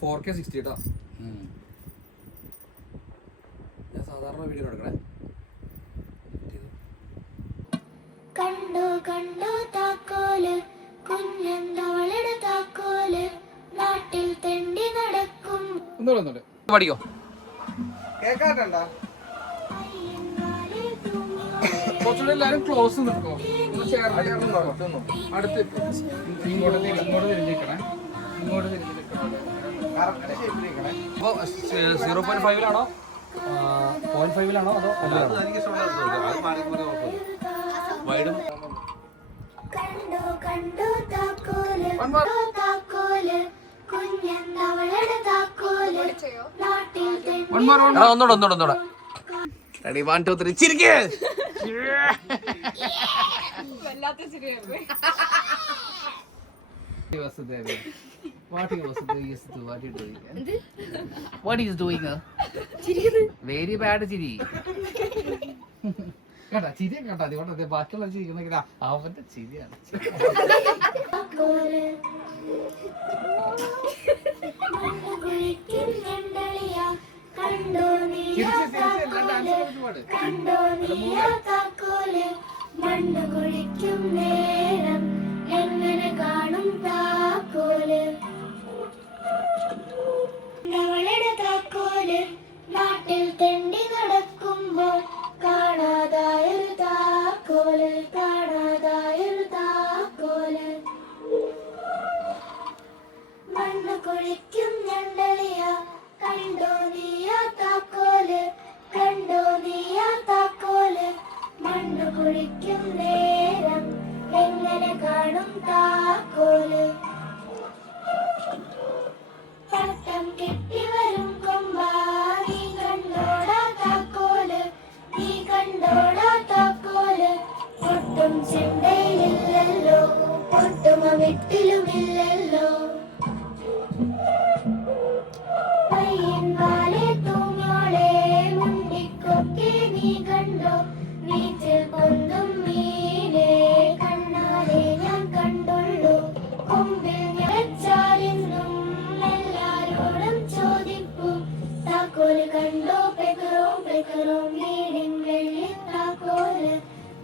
4K 60 കേട്ടോ. ഞാൻ സാധാരണ വീഡിയോ എടുക്കണേ. കണ്ടു കണ്ടു താക്കോല് കുഞ്ഞന്തവളുടെ താക്കോല് നാട്ടിൽ തെണ്ടി നടക്കും. ഒന്നുകൂടെ പഠിക്കോ. കേക്കാട്ടോ കുറച്ചുകൂടെ എല്ലാരും ക്ലോസ് നിൽക്കോ. അടുത്ത് ഇങ്ങോട്ട് തിരിഞ്ഞിരിക്കണേ. ഇങ്ങോട്ട് തിരിഞ്ഞിരിക്കണേ. അപ്പോൾ 0.5-ലാണോ 0.5-ലാണോ അതോ വൈഡും കണ്ടു കണ്ടു താക്കോല് താക്കോല് കുഞ്ഞന്തവളുടെ താക്കോല് നാട്ടിൽ തെണ്ടി ഒന്നൂടെ റെഡി 1 2 3 ചിരിക്കേ. വെരി ബാഡ് ചിരി കേട്ടാ. ചിരി കേട്ടാ അതുകൊണ്ട് ബാക്കിയുള്ള ചിരിക്കുന്നെങ്കിൽ അവന്റെ ചിരിയാണ്. മണ്ണ് കുഴിക്കും നേരം എങ്ങനെ കാണും താക്കോല് അവളുടെ താക്കോല് നാട്ടിൽ തെണ്ടി നടക്കുമ്പോൾ കാണാതായൊരു താക്കോല് കാണാതായൊരു താക്കോല് മണ്ണ് കുഴിക്കും ഞണ്ടളിയ കണ്ടോ നീയാ താക്കോല് കണ്ടോ നീയാ താക്കോല് മണ്ണ് കുഴിക്കും നേരം എങ്ങനെ കാണും താക്കോല് പട്ടം കെട്ടി വരും കൊമ്പാ നീ കണ്ടോടാ താക്കോല് നീ കണ്ടോടാ താക്കോല് ഒട്ടും ചെണ്ടയിലില്ലല്ലോ ഒട്ടുമ വെട്ടിലുമില്ലല്ലോ പയ്യൻപാലെ തൂങ്ങോളെ മുണ്ടിക്കൊക്കെ നീ കണ്ടോ വീട്ടിൽ കൊണ്ടും മീനെ കണ്ണാലെ ഞാൻ കണ്ടുള്ളൂ കൊമ്പിൽ വെച്ചാലിന്നും എല്ലാരോടും ചോദിപ്പു താക്കോല് കണ്ടോ പെക്കറോം പെക്കറോം വീടിൻ വെള്ളി താക്കോല്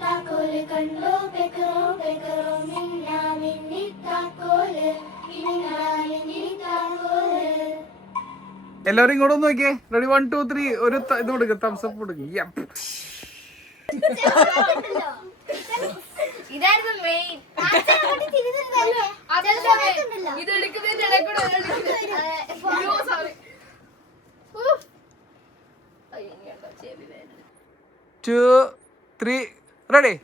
താക്കോല് കണ്ടോ പെക്കറോം പെക്കറോം മിന്നാ മിന്നി താക്കോല് മിന്നാ മിന്നി താക്കോല്. എല്ലാവരും ഇങ്ങോട്ട് നോക്കിയേ. റെഡി 1 2 3 ഒരു ഇത് കൊടുക്കുക. തംസ് അപ്പ് കൊടുക്കുക. ഇതായിരുന്നു മെയിൻ. Two, 3, ready.